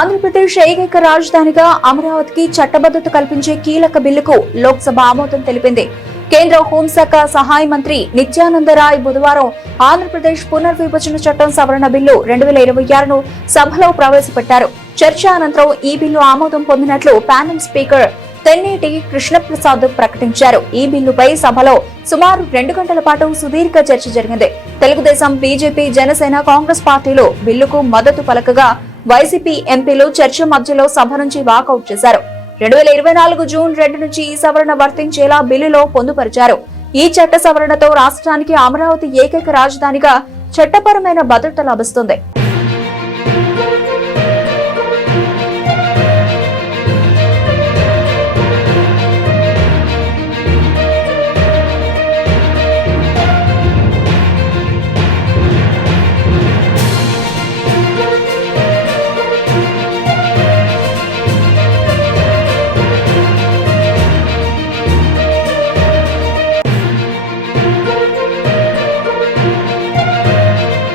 ఆంధ్రప్రదేశ్ ఏకైక రాజధానిగా అమరావతికి చట్టబద్ధత కల్పించే కీలక బిల్లుకు లోక్సభ ఆమోదం తెలిపింది. కేంద్ర హోంశాఖ సహాయ మంత్రి నిత్యానందరాయ్ బుధవారం ఆంధ్రప్రదేశ్ పునర్విభజన చట్టం సవరణ బిల్లు 2026ను సభలో ప్రవేశపెట్టారు. చర్చ అనంతరం ఈ బిల్లు ఆమోదం పొందినట్లు ప్యానెల్ స్పీకర్ తెన్నేటి కృష్ణప్రసాద్ ప్రకటించారు. ఈ బిల్లుపై సభలో సుమారు 2 గంటల పాటు సుదీర్ఘ చర్చ జరిగింది. తెలుగుదేశం, బీజేపీ, జనసేన, కాంగ్రెస్ పార్టీలు బిల్లుకు మద్దతు పలకగా వైసీపీ ఎంపీలు చర్చ మధ్యలో సభ నుంచి వాకౌట్ చేశారు. 2024 జూన్ 2 నుంచి ఈ సవరణ వర్తించేలా బిల్లులో పొందుపరిచారు. ఈ చట్ట సవరణతో రాష్ట్రానికి అమరావతి ఏకైక రాజధానిగా చట్టపరమైన భద్రత లభిస్తుంది.